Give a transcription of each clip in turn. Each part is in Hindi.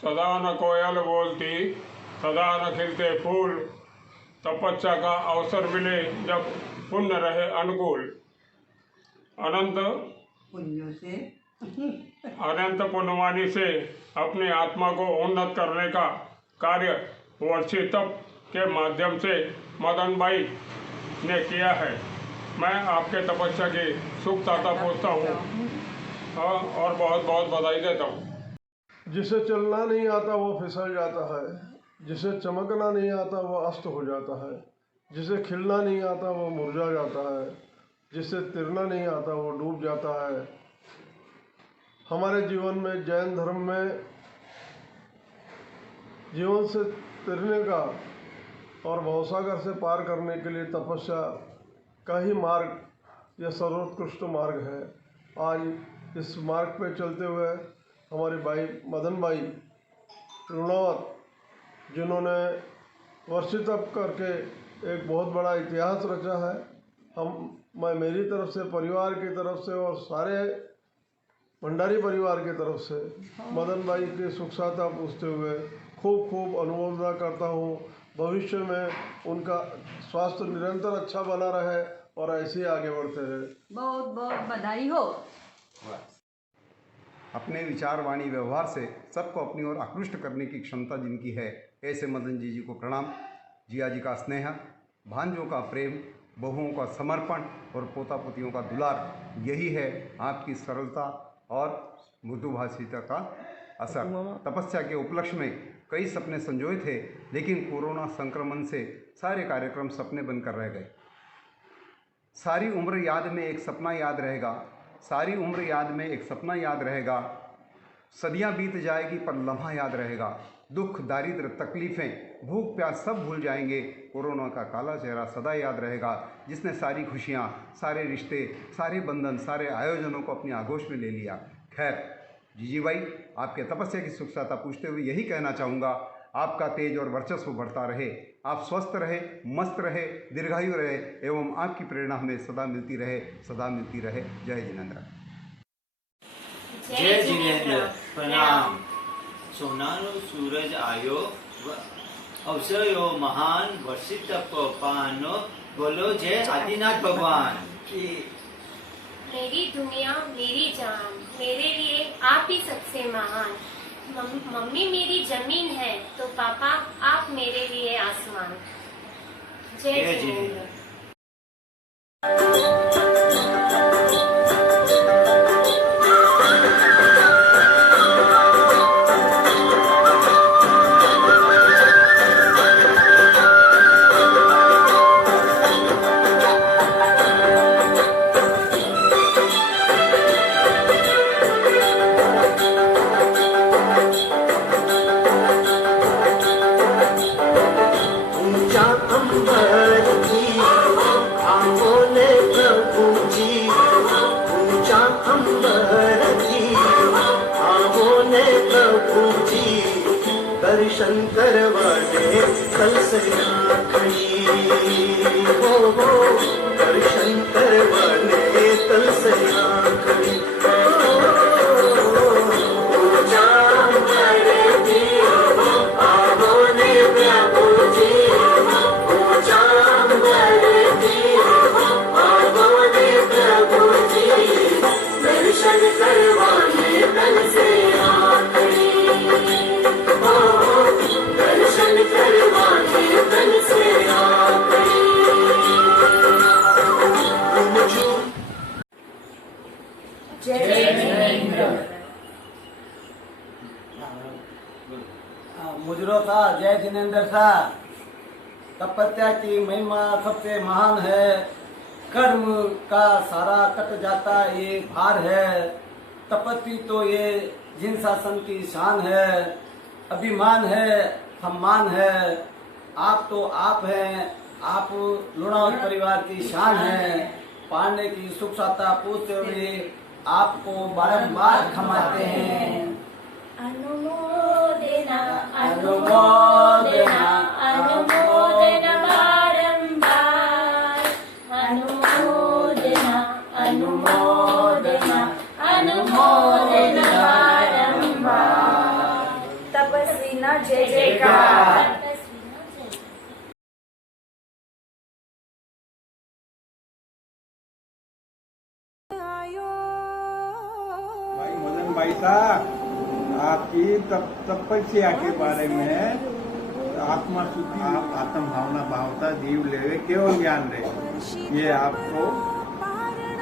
सदा न कोयल बोलती, सदा न खिलते फूल, तपस्या का अवसर मिले जब पुण्य रहे अनुकूल। अनंत पुण्यों से अनंत पुण्यवानी से अपनी आत्मा को उन्नत करने का कार्य वर्षी तप के माध्यम से मदन भाई ने किया है। मैं आपके तपस्या की शुभकामना पूछता हूँ और बहुत बहुत बधाई देता हूँ। जिसे चलना नहीं आता वो फिसल जाता है, जिसे चमकना नहीं आता वो अस्त हो जाता है, जिसे खिलना नहीं आता वो मुरझा जाता है, जिसे तिरना नहीं आता वो डूब जाता है। हमारे जीवन में जैन धर्म में जीवन से तिरने का और भवसागर से पार करने के लिए तपस्या का ही मार्ग यह सर्वोत्कृष्ट मार्ग है। आज इस मार्ग पे चलते हुए हमारे भाई मदन भाई लुणावत, जिन्होंने वर्षी तप करके एक बहुत बड़ा इतिहास रचा है, मैं मेरी तरफ से, परिवार की तरफ से और सारे भंडारी परिवार की तरफ से मदन भाई की सुख साता पूछते हुए खूब खूब अनुमोदना करता हूँ। भविष्य में उनका स्वास्थ्य निरंतर अच्छा बना रहे और ऐसे ही आगे बढ़ते रहे। बहुत बहुत बधाई हो। अपने विचार, वाणी, व्यवहार से सबको अपनी ओर आकृष्ट करने की क्षमता जिनकी है, ऐसे मदन जी को प्रणाम। जिया जी का स्नेह, भांजों का प्रेम, बहुओं का समर्पण और पोता पोतियों का दुलार, यही है आपकी सरलता और मृदुभाषिता का असर। तपस्या के उपलक्ष्य में कई सपने संजोए थे, लेकिन कोरोना संक्रमण से सारे कार्यक्रम सपने बनकर रह गए। सारी उम्र याद में एक सपना याद रहेगा, सारी उम्र याद में एक सपना याद रहेगा। सदियां बीत जाएगी पर लम्हा याद रहेगा। दुख, दारिद्र, तकलीफ़ें, भूख प्यास सब भूल जाएंगे। कोरोना का काला चेहरा सदा याद रहेगा, जिसने सारी खुशियां, सारे रिश्ते, सारे बंधन, सारे आयोजनों को अपनी आगोश में ले लिया। खैर जीजी भाई, आपके तपस्या की सुखसाता पूछते हुए यही कहना चाहूँगा, आपका तेज और वर्चस्व बढ़ता रहे, आप स्वस्थ रहे, मस्त रहे, दीर्घायु रहे एवं आपकी प्रेरणा हमें सदा मिलती रहे, सदा मिलती रहे। जय जिनेंद्र। जय जिनेंद्र, प्रणाम। सोनानो सूरज आयो अवसयो महान, वर्षित पानो, बोलो जय आदिनाथ भगवान की। मेरी दुनिया मेरी जान, मेरे लिए आप ही सबसे महान। मम्मी मेरी जमीन है तो पापा आप मेरे लिए आसमान। जय जिनेंद्र। दर्शन करवाने कल सैया खड़ी हो, दर्शन करवाने कल सैया खड़ी। मुजरो था जय जिनेंद्र था। तपस्या की महिमा सबसे महान है, कर्म का सारा कट जाता ये भार है। तपस्वी तो ये जिन शासन की शान है, अभिमान है, सम्मान है। आप तो आप हैं, आप लुणावत परिवार की शान है। पाने की सुख साता पूछते हुए आपको बारंबार खमाते हैं। अनुमोदना अनुमोदना अनुमोदना बारंबार, अनुमोदना अनुमोदना अनुमोदना बारंबार। जयकार। भाई मदन भाई साहब, आपकी तपस्या के बारे में आत्मा शुद्धि, आत्म भावना भावता जीव लेवे केवल ज्ञान रहे, ये आपको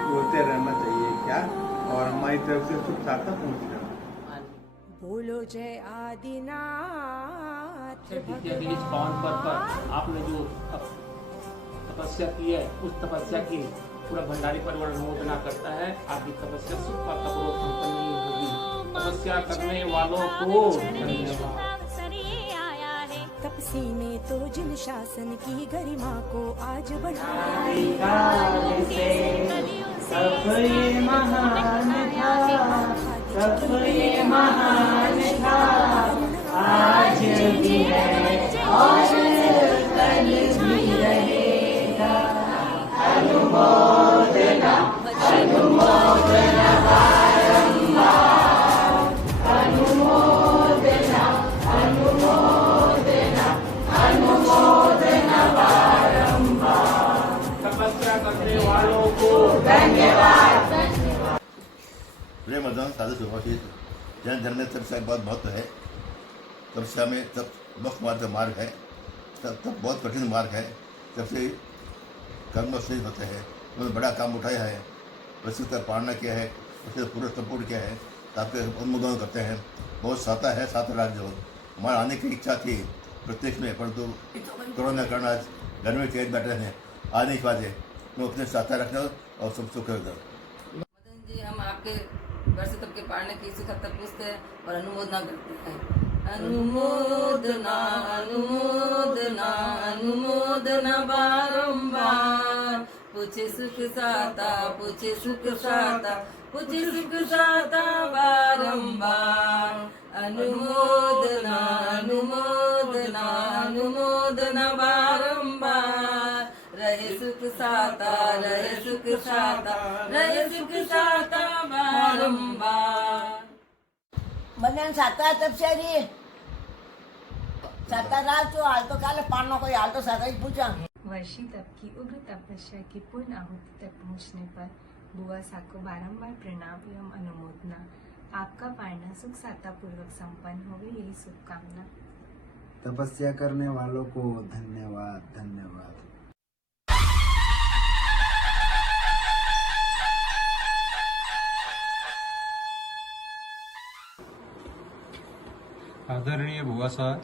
बोलते रहना चाहिए क्या। और हमारी तरफ से सुख सार्थक पहुँच रहा। बोलो जय आदिनाथ विद्या के इस पावन पर्व पर आपने जो तपस्या की है, उस तपस्या की पूरा भंडारी परिवार अनुमोदना करता है। आपकी तपस्या सुख पूर्वक संपन्न होगी। तपस्या करने वालों को धन्यवाद। तपसी ने तो जिन शासन की गरिमा को आज बढ़ाया, सब ये महान था, सब ये महान था, आज भी है और कल भी रहेगा। अनुमोदना अनुमोदना बारंबार, अनुमोदना अनुमोदना अनुमोदना बारंबार। तपस्या करने वालों को धन्यवाद। प्रिय मदन साधु सुभाषित, जैन धर्म में तपस्या का बहुत महत्व है। तपस्या में तप मुख्य मार्ग का मार्ग है। तप बहुत कठिन मार्ग है। सबसे कर्म श्रेष्ठ होते हैं। उन्होंने बड़ा काम उठाया है, प्रसिद्ध का पालना किया है, उससे पूरा संपूर्ण किया है। आपके अनुमोदन करते हैं। बहुत साता है, सात राज जो हमारा आने की इच्छा थी प्रत्यक्ष में, परंतु कोरोना के कारण आज घर में कैद बैठे हैं, आ नहीं पाते। तो अपने साथा रखना और सब सुख रखना। मदन जी, हम आपके घर से तब के पालने की सुखता पूछते हैं और अनुमोदना करते हैं। अनुमोदना अनुमोदना अनुमोदना बारंबार, पूछे सुख साता पूछे सुख साता पूछे सुख साता बारंबार। अनुमोदना अनुमोदना अनुमोदना बारंबार, रहे सुख साता रहे सुख साता रहे सुख साता बारंबार। मदन साता तपस्या साता रात तो हाल तो काले पानो कोई हाल तो साता ही पूछा। वर्षी तप की उग्र तपस्या की पूर्ण आहुति तक पहुंचने पर बुआ सा को बारंबार प्रणाम एवं अनुमोदना। आपका पालना सुख साता पूर्वक संपन्न हो गई, यही शुभकामना। तपस्या करने वालों को धन्यवाद धन्यवाद। आदरणीय बुआ साहब,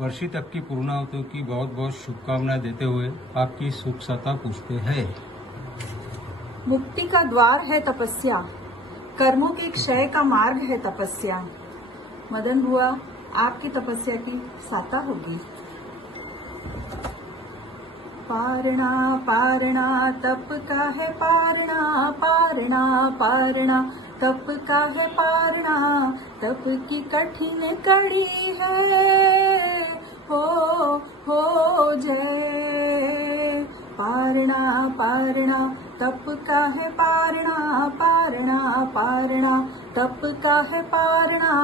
वर्षी तक की पूर्णाहुति की बहुत बहुत शुभकामनाएं देते हुए आपकी सुख सता पूछते हैं। मुक्ति का द्वार है तपस्या, कर्मों के क्षय का मार्ग है तपस्या। मदन बुआ, आपकी तपस्या की साता होगी। पारणा पारणा तप का है पारणा, पारणा पारणा तप का है पारणा, तप की कठिन कड़ी है, हो जय। पारणा पारणा तप का है पारणा, पारणा पारणा तप का है पारणा,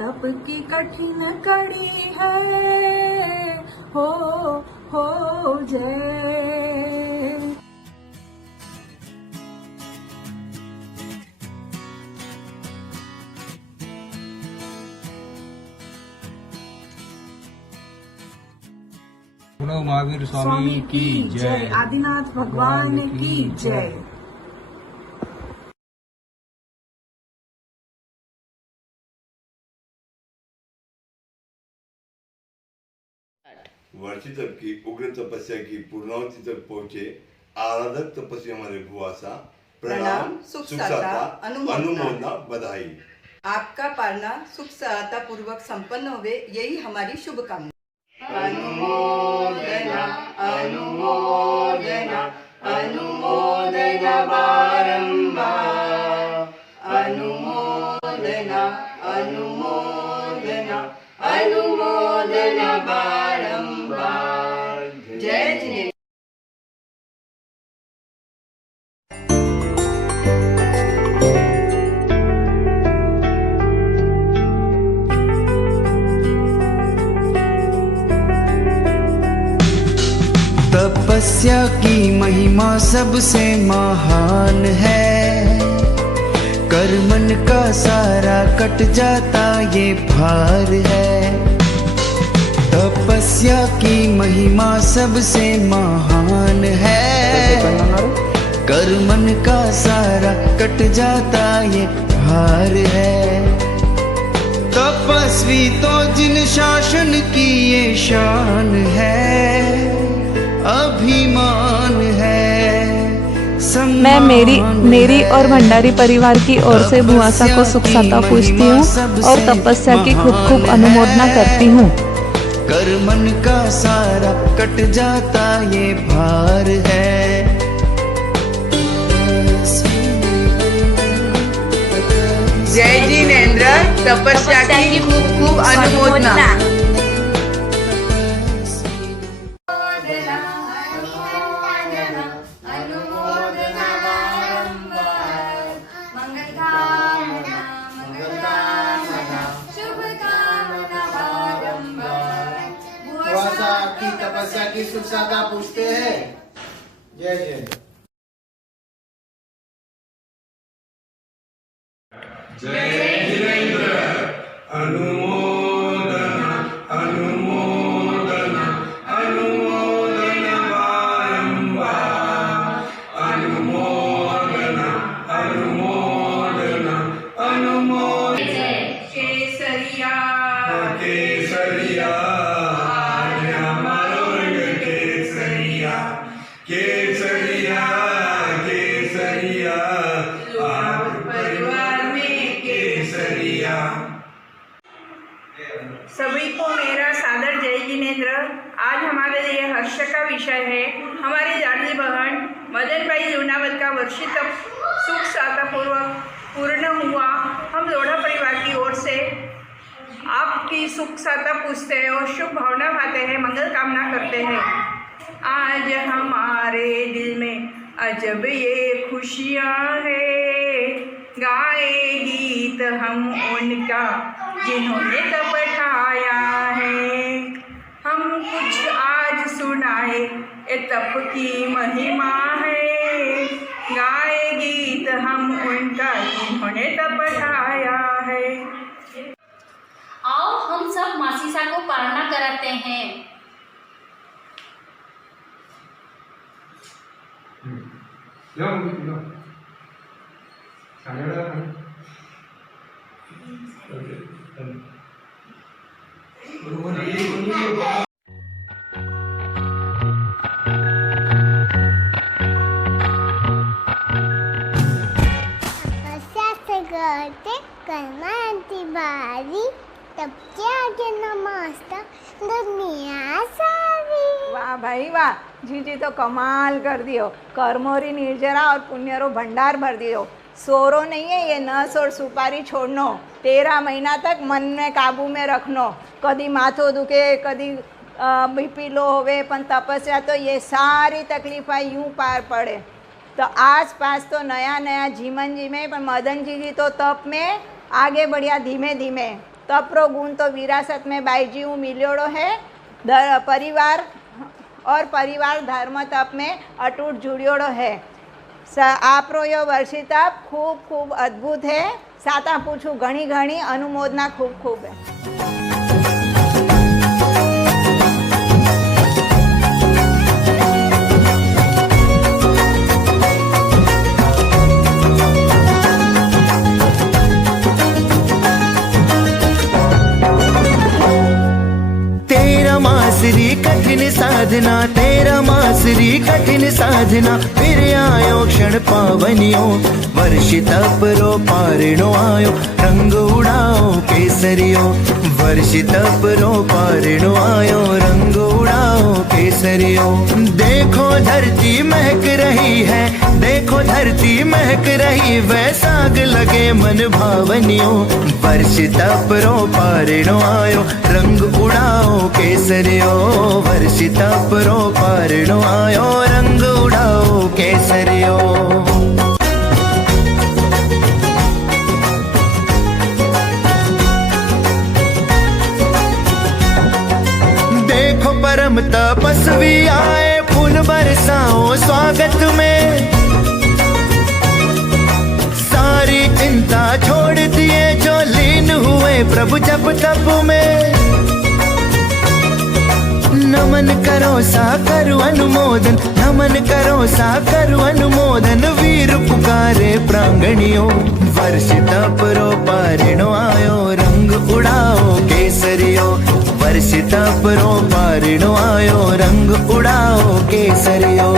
तप की कठिन कड़ी है, हो जय। प्रणव महावीर स्वामी की जय। आदिनाथ भगवान की जय। वर्षी तप की उग्र तपस्या की पूर्णाहुति तक पहुंचे आराधक तपस्या हमारे बुआ सा, प्रणाम सुख साता अनुमोदना बधाई। आपका पालना सुख साता पूर्वक संपन्न होवे, यही हमारी शुभकामना। अनुमोदना अनुमोदना अनुमोदना बारंबार, अनुमोदना अनुमोदना अनुमोदना बारंबार। जय जिनेन्द्र। तपस्या की महिमा सबसे महान है, कर मन का सारा कट जाता ये भार है। तपस्या की महिमा सबसे महान है, कर मन का सारा कट जाता ये भार है। तपस्वी तो जिन शासन की ये शान है, अभिमान है, मैं मेरी और भंडारी परिवार की ओर से भुआसा को सुख साता पूछती हूँ और तपस्या की खूब खूब अनुमोदना करती हूँ। कर मन का सारा कट जाता ये भार है। जय जिनेंद्र, तपस्या की खूब खूब अनुमोदना। की तपस्या की सुख साता पूछते हैं। जय जय जय जिनेंद्र, अनुमोदन अनुमोदन अनुमोदन बारंबार, अनुमोदन अनुमोदन अनुमोदन। केसरिया केसरिया केसरिया केसरिया परिवार में केसरिया। सभी को मेरा सादर जय जिनेंद्र। आज हमारे लिए हर्ष का विषय है। हमारी लाडली बहन मदन भाई लूनावत का वर्षित सुख सातापूर्वक पूर्ण हुआ। हम लोढ़ा परिवार की ओर से आपकी सुख साता पूछते हैं और शुभ भावना पाते हैं, मंगल कामना करते हैं। आज हमारे दिल में अजब ये खुशियाँ हैं, गाए गीत हम उनका जिन्होंने तप ठाया है। हम कुछ आज सुनाए ये तप की महिमा है, गाए गीत हम उनका जिन्होंने तप ठाया है। आओ हम सब मासीसा को पालना कराते हैं। कर्मांती बारी तब क्या के नमस्ता दुनिया सारी। वाह भाई वाह, जीजी तो कमाल कर दियो। कर्मोरी निर्जरा और पुण्यरो भंडार भर दियो। सोरो नहीं है ये, नस और सुपारी छोड़नो, 13 महीना तक मन में काबू में रखनो। कदी माथो दुखे, कदी बीपी लो होवे, पण तपस्या तो ये सारी तकलीफा यूं पार पड़े। तो आस पास तो नया नया जीवन जीवे, पर मदन जी तो तप में आगे बढ़िया धीमे धीमे। तपरो गुण तो विरासत में बाईजी मिल्योड़ो है। परिवार और परिवार धर्म तप में अटूट जुड़ियोड़ो है। आपरो यो वर्षी तप खूब खूब अद्भुत है। साता पूछू घणी घणी अनुमोदना खूब खूब है। मासरी कठिन साधना, तेरा मासरी कठिन साधना, फिर आयो क्षण पावनियो, वर्षि तपरो पारणो आयो, रंग उड़ाओ केसरियो, वर्षि तपरो पारणो आयो, रंग उड़ाओ केसरियो। देखो धरती महक रही है, देखो धरती महक रही, वैसा आग लगे मन भावनियो, वर्षि तपरो पारणो आयो, रंग उड़ाओ केसरियो, वर्षि तपरो पारणो आयो, रंग उड़ाओ केसरियो। परम तपस्वी आए, फूल बरस आओ स्वागत में, सारी चिंता छोड़ दिए जो लीन हुए प्रभु जप तप में। नमन करो साकर अनुमोदन, नमन करो साकर अनुमोदन, वीर पुकारे प्रांगणियों, वर्षित परो पारिणो आयो, रंग उड़ाओ केसरियो, वर्षित परो पारिणो आयो, रंग उड़ाओ केसरियो।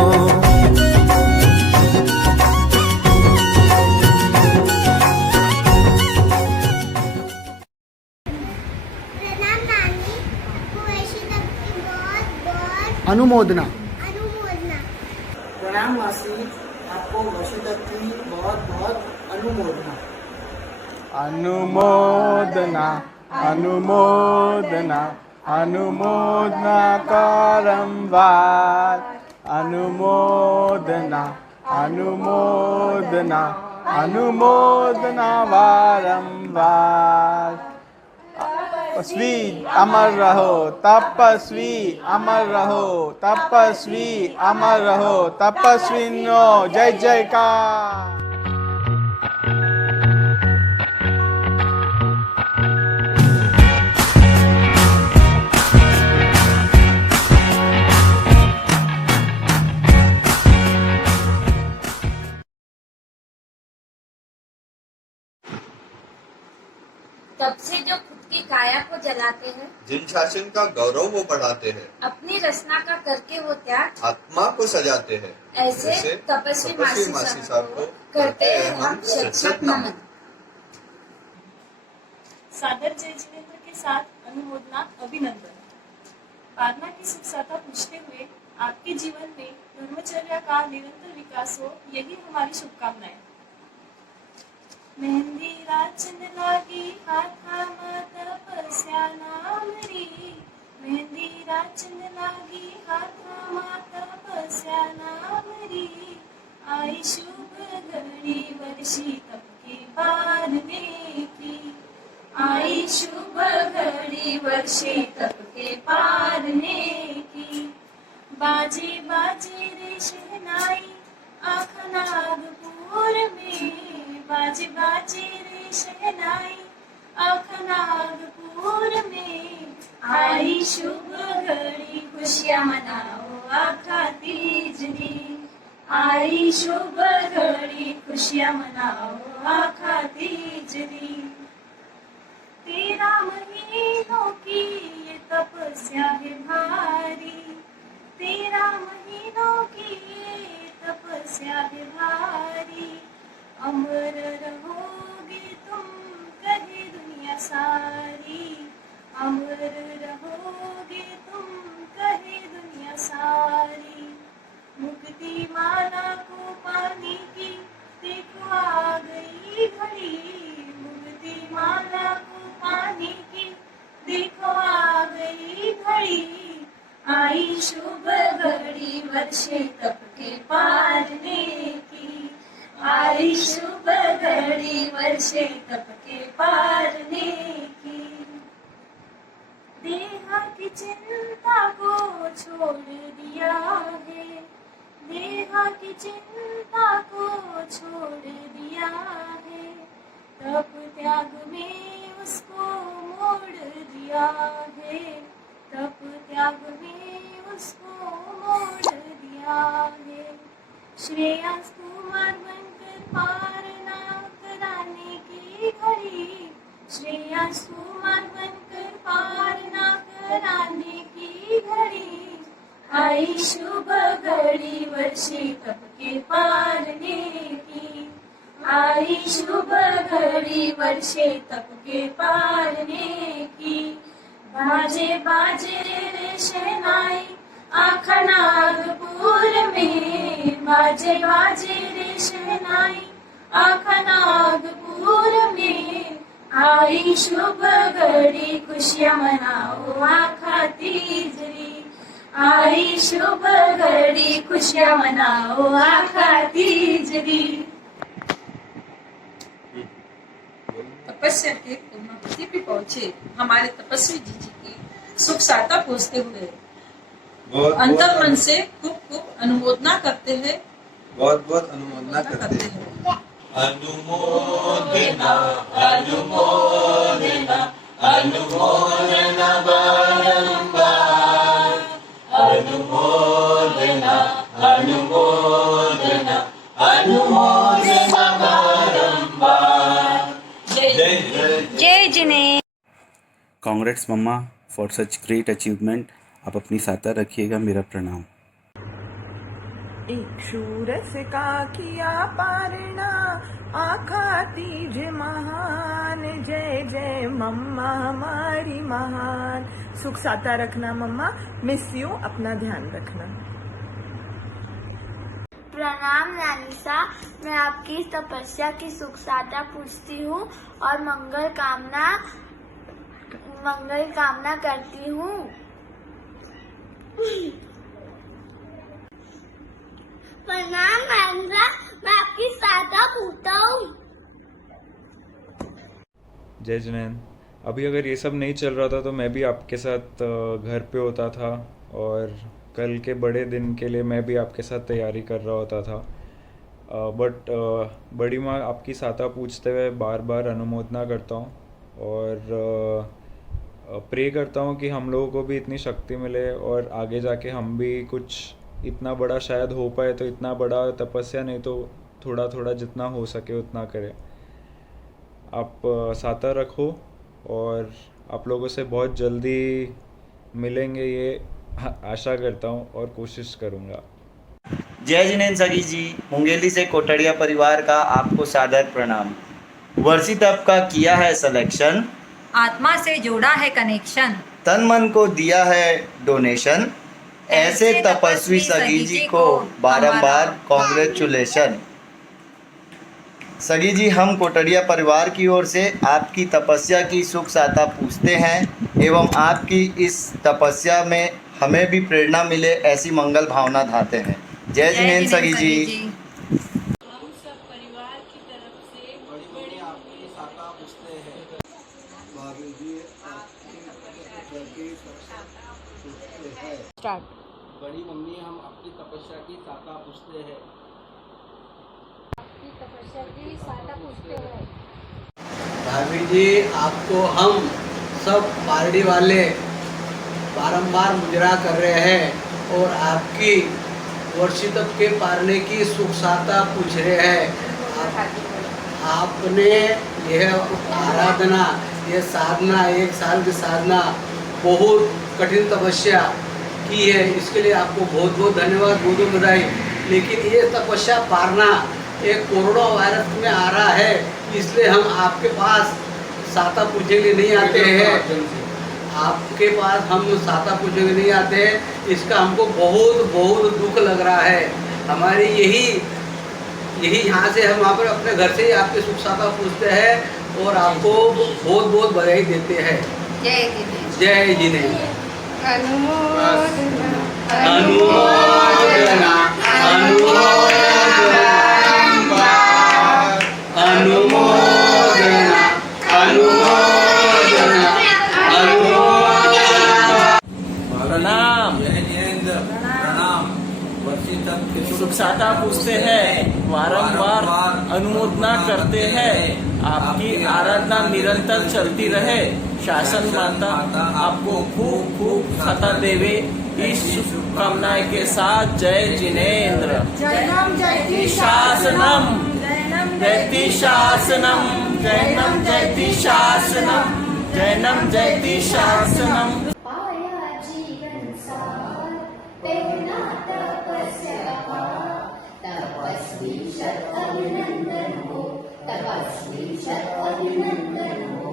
अनुमोदना। प्रणाम मासी, आपको वर्षित की बहुत बहुत अनुमोदना। अनुमोदना अनुमोदना अनुमोदना करम्वार, अनुमोदना अनुमोदना अनुमोदना वारंवार। तपस्वी अमर रहो, तपस्वी अमर रहो, तपस्वी अमर रहो, तपस्विनो जय जयकार। तब से जो खुद की काया को जलाते हैं, जिन शासन का गौरव वो बढ़ाते हैं, अपनी रचना का करके वो त्याग आत्मा को सजाते हैं, ऐसे तपस्वी मासी साहब को करते हैं हम शत नमन। सादर जय जिनेंद्र के साथ अनुमोदना अभिनंदन। पारना की सुख साता पूछते हुए आपके जीवन में धर्मचर्या का निरंतर विकास हो, यही हमारी शुभकामनाएं। मेहंदी राचन लागी हाथा तपस्या नामरी, मेहंदी राचन लागी हाथा तपस्या नामरी, आई शुभ घड़ी वर्षी तप के पारने की, आई शुभ घड़ी वर्षी तप के पारने की। बाजे बाजे रे शहनाई आँख नागपुर में, बाजे बाजे रे शहनाई आँख नागपुर में, आई शुभ घड़ी खुशियाँ मनाओ आखा तीजरी, आई शुभ घड़ी खुशियाँ मनाओ आखा तीजरी। 13 महीनों की ये तपस्या है भारी, 13 महीनों की ये तपस्या है भारी, अमर रहोगे तुम कहे दुनिया सारी, अमर रहोगे तुम कहे दुनिया सारी। मुक्ति माला को पाने की देखो आ गई घड़ी, मुक्ति माला को पाने की देखो आ गई घड़ी, आई शुभ घड़ी वर्षे तप के पारने की, आई शुभ घड़ी वर्षे तप के पारने की। देह की चिंता को छोड़ दिया है, देह की चिंता को छोड़ दिया है, तप त्याग में उसको मोड़ दिया है, तप त्याग में उसको मोड़ दिया है। श्रेयांस कुमार बनकर पार ना कराने की घड़ी, श्रेयांस कुमार बनकर पार ना कराने की घड़ी, आई शुभ घड़ी वर्षी तप के पारने की, आई शुभ घड़ी वर्षे तप के पारने की। बाजे बाजे रे शहनाई आखा नागपुर में, बाजे बाजे रे शहनाई आखा नागपुर में, आई शुभ घड़ी खुशियाँ मनाओ आखा तीजरी, आई शुभ घड़ी खुशियाँ मनाओ आखा तीजरी। तपस्या के पूर्णाहुति पे पहुंचे हमारे तपस्वी जी की सुख साता पूछते हुए अंतर मन से खूब खूब अनुमोदना करते हैं। बहुत बहुत अनुमोदना करते हैं। अनुमोदना अनुमोदना अनुमोदना बारंबार अनुमोदना अनुमोदना अनुमोदना बारंबार। जय Jinendra. Congrats mumma for such great achievement. आप अपनी साता रखिएगा, मेरा प्रणाम। एक शूरस का किया पारणा आखा तीज महान। जय जय मम्मा हमारी महान। सुख साता रखना मम्मा, मिस यू, अपना ध्यान रखना। प्रणाम नानिसा, मैं आपकी तपस्या की सुख साता पूछती हूँ और मंगल कामना करती हूँ। प्रणाम नानिसा, मैं आपकी साता पूछता हूँ। जय जिनेंद्र। अभी अगर ये सब नहीं चल रहा था तो मैं भी आपके साथ घर पे होता था और कल के बड़े दिन के लिए मैं भी आपके साथ तैयारी कर रहा होता था। बट बड़ी माँ आपकी साता पूछते हुए बार बार अनुमोदना करता हूँ और प्रे करता हूँ कि हम लोगों को भी इतनी शक्ति मिले और आगे जाके हम भी कुछ इतना बड़ा शायद हो पाए। तो इतना बड़ा तपस्या नहीं तो थोड़ा थोड़ा जितना हो सके उतना करें। आप साता रखो और आप लोगों से बहुत जल्दी मिलेंगे ये आशा करता हूँ और कोशिश करूँगा। जय जिनेंद्र सगी जी, मुंगेली से कोटड़िया परिवार का आपको सादर प्रणाम। वर्षित आपका किया है सिलेक्शन, आत्मा से जोड़ा है कनेक्शन, तन मन को दिया है डोनेशन। ऐसे तपस्वी सगी जी को बारंबार कॉन्ग्रेचुलेशन। सगी जी, हम कोटड़िया परिवार की ओर से आपकी तपस्या की सुख साता पूछते हैं एवं आपकी इस तपस्या में हमें भी प्रेरणा मिले ऐसी मंगल भावना धाते हैं। जय जिनेंद्र सगी जी। बड़ी मम्मी, हम आपकी तपस्या की साता पूछते हैं। भाभी जी, आपको हम सब पार्टी वाले बारंबार मुजरा कर रहे हैं और आपकी वर्षित के पारने की सुख साता पूछ रहे हैं। आपने यह आराधना, यह साधना, 1 साल की साधना, बहुत कठिन तपस्या की है। इसके लिए आपको बहुत बहुत धन्यवाद, बहुत बहुत बधाई। लेकिन ये तपस्या पारना एक कोरोना वायरस में आ रहा है, इसलिए हम आपके पास साता पूछने के लिए नहीं आते हैं। आपके पास हम साता पूछने के लिए नहीं आते हैं, इसका हमको बहुत बहुत दुख लग रहा है। हमारी यही यहाँ से हम वहाँ पर अपने घर से ही आपके सुख साता पूछते हैं और आपको बहुत बहुत बधाई देते हैं। जय जिनेंद्र। अनुमोदना अनुमोदना अनुमोदना अनुमोदना अनुमोदना। प्रणाम। जय जिनेंद्र। प्रणाम। वर्षित सुख साता पूछते हैं, बारंबार अनुमोदना करते हैं। आपकी आराधना निरंतर चलती रहे। शासन माता आपको खूब खूब साता देवे इस शुभकामनाएं के साथ। जय जिनेंद्र। जयनम जयति शासनम, जयति शासनम, जयनम जयति शासनम, जयनम जयति शासनम। पाया जीवन सार तेना तपस्या का, तपस्वी शत अभिनंदन हो, तपस्वी शत अभिनंदन हो।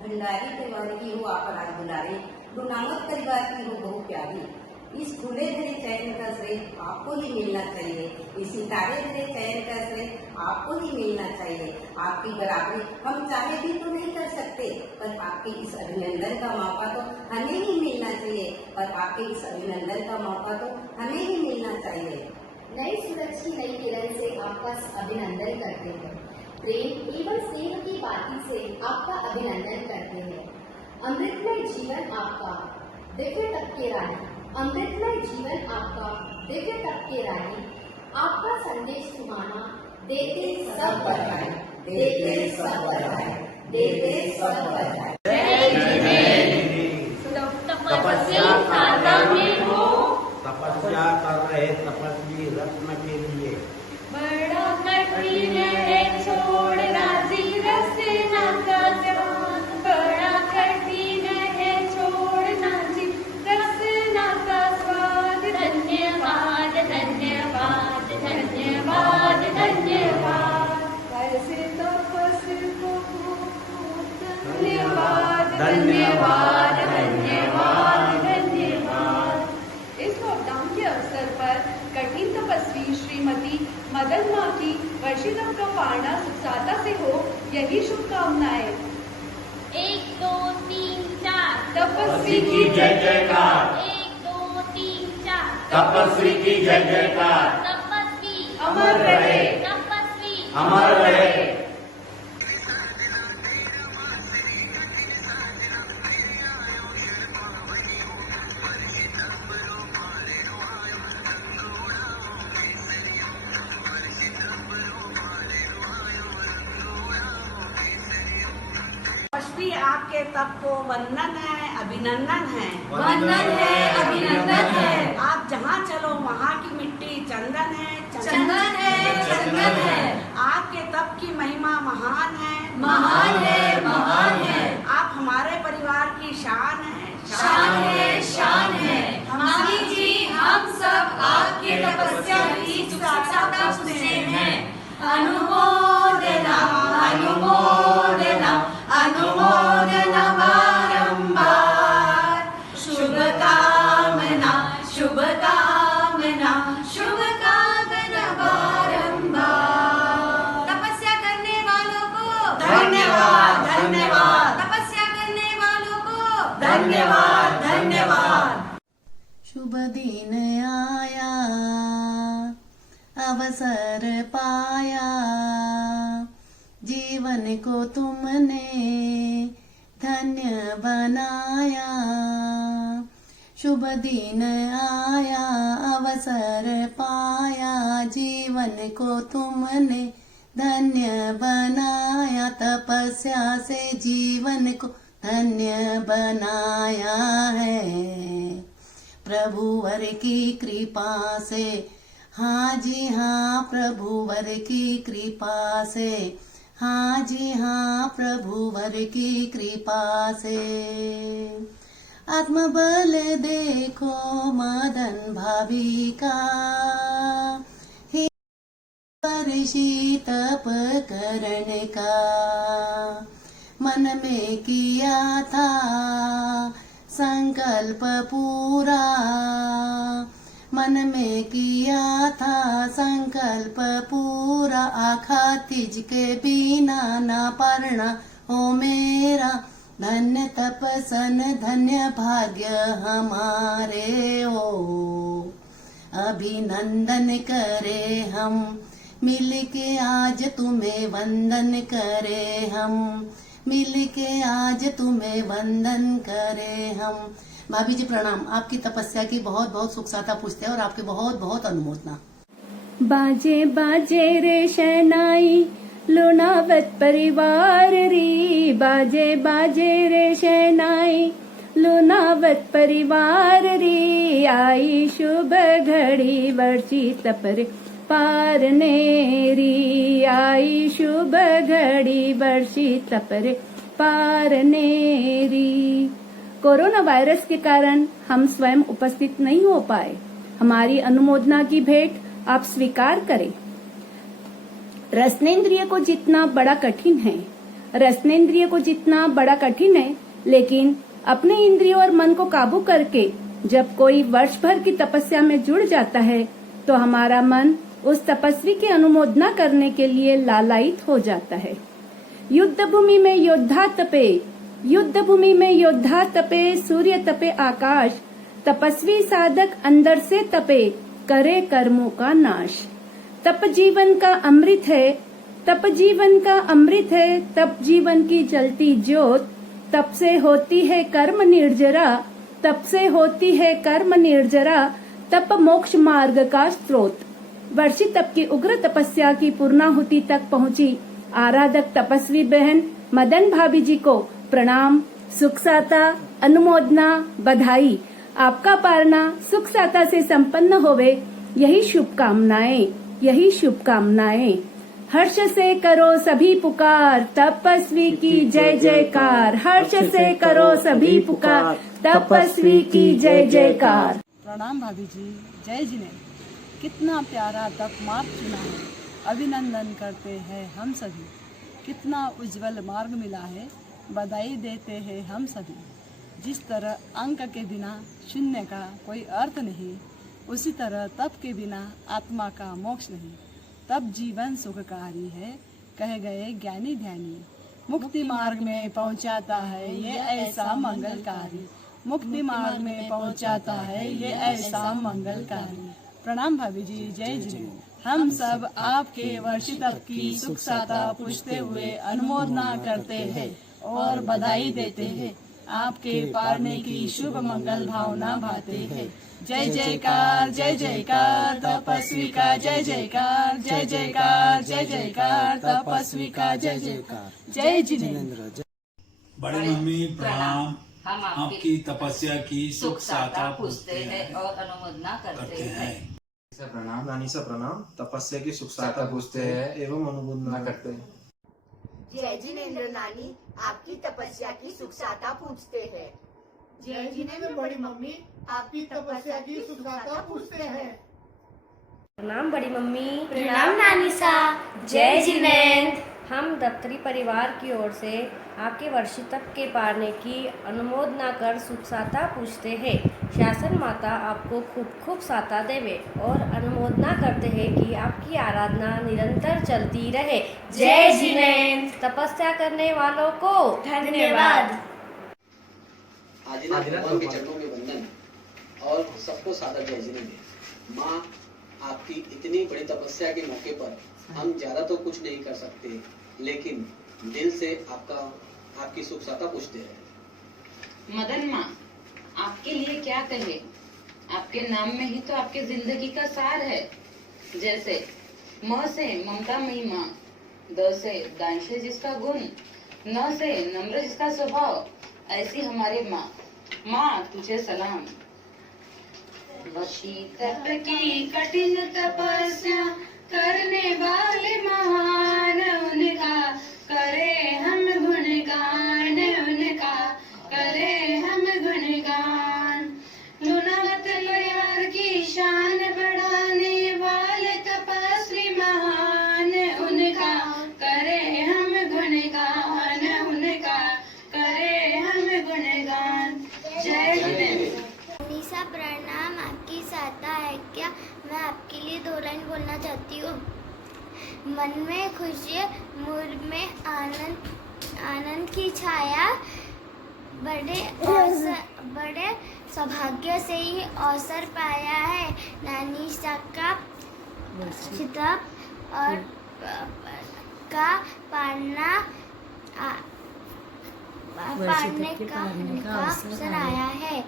भंडारी परिवार की हो आप राज दुलारे, गुनामत परिवार की हो बहुत प्यारी। इस खुले धरे चयन का श्रेय आपको ही मिलना चाहिए। इस सितारे धरे चयन का श्रेय आपको ही मिलना चाहिए। आपकी बराबरी हम चाहे भी तो नहीं कर सकते, पर आपके इस अभिनंदन का मौका तो हमें ही मिलना चाहिए। पर आपके इस अभिनंदन का मौका तो हमें ही मिलना चाहिए। नई सूरज की नई किरण से आपका अभिनंदन करते हैं। प्रेम एवं स्नेह की बाती से आपका अभिनंदन करते हैं। अमृतमय जीवन आपका, दिव्य तप के रानी, अमृतमय जीवन आपका दिव्य तप के रानी, आपका संदेश सुहाना, देते सब बधाई, देते सब बधाई, देते सब बधाई। तपस्या तपस्या कर रहे तपस्वी रत्न के लिए बड़ा कठिन है छोड़ना जीरस नाका स्वाद, बड़ा कठिन है छोड़ना जीरस नाका स्वाद। धन्यवाद धन्यवाद धन्यवाद धन्यवाद, कैसे तपस्वी को धन्यवाद धन्यवाद धन्यवाद धन्यवाद। इस लॉकडाउन के अवसर पर कठिन तपस्वी श्रीमती मदन माँ की वर्षितम का पारना सुखसाता से हो, यही शुभकामनाएं। 1 2 3 4 तपस्वी की जय जयकार। 1 2 3 4 तपस्वी की जय जयकार। तपस्वी अमर रहे, तपस्वी अमर रहे। तपस्वी आपके तप को वंदन है, अभिनंदन है। वंदन है, अभिनंदन है। आप जहाँ चलो वहाँ की मिट्टी चंदन है, चंदन है, चंदन है। आपके तप की महिमा महान है, महान है, महान है। आप हमारे परिवार की शान है, शान है, शान है। स्वामी जी हम सब आपकी तपस्या की सुखसाता पूछते हैं। अनुमोदना अनुमोदना अनुमोदना बारंबार। शुभ कामना शुभ कामना शुभ कामना बारंबार। तपस्या करने वालों को धन्यवाद धन्यवाद, तपस्या करने वालों को धन्यवाद धन्यवाद। शुभ दिन आया, अवसर पाया, जीवन को तुमने धन्य बनाया। शुभ दिन आया, अवसर पाया, जीवन को तुमने धन्य बनाया। तपस्या से जीवन को धन्य बनाया है, प्रभुवर की कृपा से। हाँ जी हाँ, प्रभुवर की कृपा से। हाँ जी हाँ, प्रभुवर की कृपा से। आत्मबल देखो मदन भाभी का, हे वर्षी तप करने का। मन में किया था संकल्प पूरा, मन में किया था संकल्प पूरा। आखा तिज के बिना ना परना हो मेरा। धन्य तपसन धन्य भाग्य हमारे हो। अभिनंदन करे हम, मिलके आज तुम्हें वंदन करे हम। मिलके आज तुम्हें वंदन करे हम। भाभी जी प्रणाम, आपकी तपस्या की बहुत बहुत सुख साता पूछते हैं और आपके बहुत बहुत अनुमोदना। बाजे बाजे रे शहनाई लुनावत परिवार री। बाजे बाजे रे शहनाई लुनावत परिवार री। आई शुभ घड़ी वर्षी तपरे पारनेरी। आई शुभ घड़ी वर्षी तपरे पारनेरी। कोरोना वायरस के कारण हम स्वयं उपस्थित नहीं हो पाए। हमारी अनुमोदना की भेंट आप स्वीकार करें। रसनेन्द्रिय को जितना बड़ा कठिन है, रसनेन्द्रिय को जितना बड़ा कठिन है, लेकिन अपने इंद्रियों और मन को काबू करके जब कोई वर्ष भर की तपस्या में जुड़ जाता है तो हमारा मन उस तपस्वी की अनुमोदना करने के लिए लालायित हो जाता है। युद्ध भूमि में योद्धा तपे, युद्ध भूमि में योद्धा तपे, सूर्य तपे आकाश। तपस्वी साधक अंदर से तपे, करे कर्मों का नाश। तप जीवन का अमृत है, तप जीवन का अमृत है। तप जीवन की जलती ज्योत, तप से होती है कर्म निर्जरा। तप से होती है कर्म निर्जरा, तप मोक्ष मार्ग का स्रोत। वर्षी तप की उग्र तपस्या की पूर्णाहुति तक पहुंची आराधक तपस्वी बहन मदन भाभी जी को प्रणाम, सुख साता, अनुमोदना, बधाई। आपका पारना सुख साता से संपन्न होवे, यही शुभकामनाएं, यही शुभकामनाएं। हर्ष से करो सभी पुकार, तपस्वी की जय जयकार। हर्ष से करो सभी पुकार, तपस्वी की जय जयकार। प्रणाम भाभी जी, जय जिने। कितना प्यारा तप मार्ग चुना है, अभिनंदन करते हैं हम सभी। कितना उज्जवल मार्ग मिला है, बधाई देते हैं हम सभी। जिस तरह अंक के बिना शून्य का कोई अर्थ नहीं, उसी तरह तप के बिना आत्मा का मोक्ष नहीं। तप जीवन सुखकारी है, कह गए ज्ञानी ध्यानी। मुक्ति मार्ग में पहुंचाता है ये ऐसा मंगलकारी। मुक्ति मार्ग में पहुंचाता है ये ऐसा मंगलकारी। प्रणाम भाभी जी, जय जी। हम सब आपके वर्षित तप की सुख साता पूछते हुए अनुमोदना करते हैं और बधाई देते हैं। आपके पारने की शुभ मंगल भावना भाते हैं। जय जयकार, जय जयकार, तपस्वी का जय जयकार, जय जयकार, जय जयकार, तपस्वी का जय जयकार। जय जिनेंद्र। बड़े मम्मी प्रणाम। हम आपकी तपस्या की सुख साता पूछते हैं और अनुमोदना करते हैं। प्रणाम। नानी सा प्रणाम। तपस्या की सुख साता पूछते हैं एवं अनुमोदना करते हैं। जय जिनेंद्र नानी, आपकी तपस्या की सुख साता पूछते हैं। जय जिनेंद्र बड़ी मम्मी, आपकी तपस्या की सुख साता पूछते हैं। प्रणाम बड़ी मम्मी। प्रणाम नानी सा। जय जिनेंद्र। हम दफ्तरी परिवार की ओर से आपके वर्षित तप के पारने की अनुमोदना कर सुख साता पूछते हैं। शासन माता आपको खूब खूब साता देवे और अनुमोदना करते हैं कि आपकी आराधना निरंतर चलती रहे। जय जिनेंद्र। तपस्या करने वालों को धन्यवाद। आदिनाथ भगवान के चरणों में वंदन और सबको सादर जय जिनेंद्र। माँ, आपकी इतनी बड़ी तपस्या के मौके पर हम ज्यादा तो कुछ नहीं कर सकते, लेकिन दिल से आपकी सुख साता पूछते हैं। मदन माँ, आपके लिए क्या कहे, आपके नाम में ही तो आपके जिंदगी का सार है। जैसे म से ममता मई माँ, द से दांश जिसका गुण, न से नम्र जिसका स्वभाव, ऐसी हमारे माँ। माँ तुझे सलाम। वर्षी तप की कठिन तपस्या करने वाले महान, उनका करे हम गुणगान, उनका करे हम गुणगान। लुनावत परिवार की शान बढ़ाने वाले तपस्वी महान, उनका करे हम गुणगान, उनका करे हम गुणगान। जय जिनेंद्र। निशा प्रणाम। आपकी सहायता है क्या? मैं आपके लिए 2 लाइन बोलना चाहती हूँ। मन में खुशी, मुझ में आनंद की छाया, बड़े सौभाग्य से ही अवसर पाया है। नानी सा का खिताब और का पारने का अवसर आया है।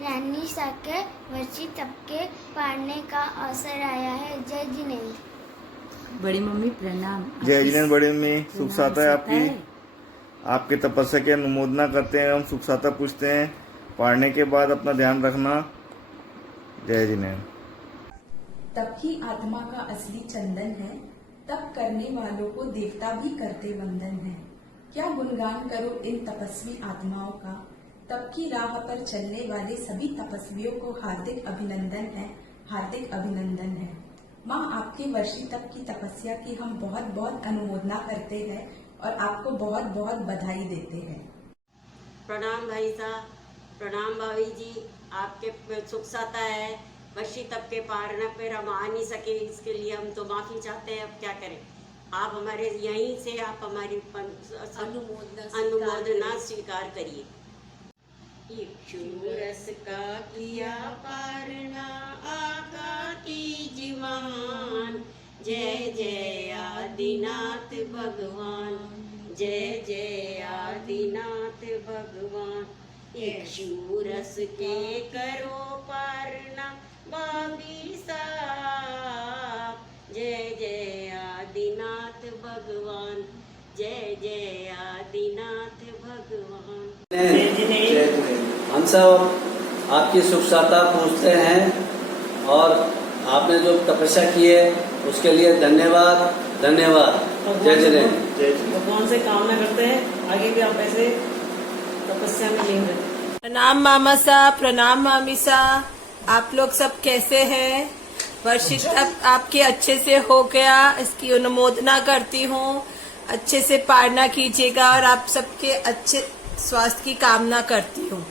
रानी सा के वर्षी तप के पारने का अवसर आया है। जय जिनेंद्र। बड़ी मम्मी प्रणाम। जय जिनेंद्र बड़ी मम्मी, सुख साता है आपकी। आपके तपस्या की अनुमोदना करते हैं, हम सुख साता पूछते हैं। पढ़ने के बाद अपना ध्यान रखना। जय जिनेंद्र। तप ही आत्मा का असली चंदन है, तप करने वालों को देवता भी करते वंदन है। क्या गुणगान करो इन तपस्वी आत्माओं का, तप की राह पर चलने वाले सभी तपस्वियों को हार्दिक अभिनंदन है, हार्दिक अभिनंदन है। माँ, आपके वर्षी तप की तपस्या की हम बहुत बहुत अनुमोदना करते हैं और आपको बहुत बहुत बधाई देते हैं। प्रणाम भाई साहब, प्रणाम भाभी जी। आपके सुख साता है, वर्षी तप के पारना पर हम आ नहीं सके, इसके लिए हम तो माफी चाहते हैं। अब क्या करें, आप हमारे यहीं से आप हमारी अनुमोदना स्वीकार करिए। इक्षुरस का किया पारना, आका कीज महान। जय जय आदिनाथ भगवान, जय जय आदिनाथ भगवान। इक्षु रस के करो पारना बाबी साहब। जय जय आदिनाथ भगवान, जय जय आदिनाथ भगवान। हम सब आपकी सुख साता पूछते हैं और आपने जो तपस्या की है उसके लिए धन्यवाद धन्यवाद। जय जय। भगवान से कामना करते हैं आगे भी आप ऐसे तपस्या में लीन रहें। प्रणाम मामा सा, प्रणाम मामी सा। आप लोग सब कैसे हैं? वर्षित तप आपके अच्छे से हो गया, इसकी अनुमोदना करती हूँ। अच्छे से पालना कीजिएगा और आप सबके अच्छे स्वास्थ्य की कामना करती हूँ।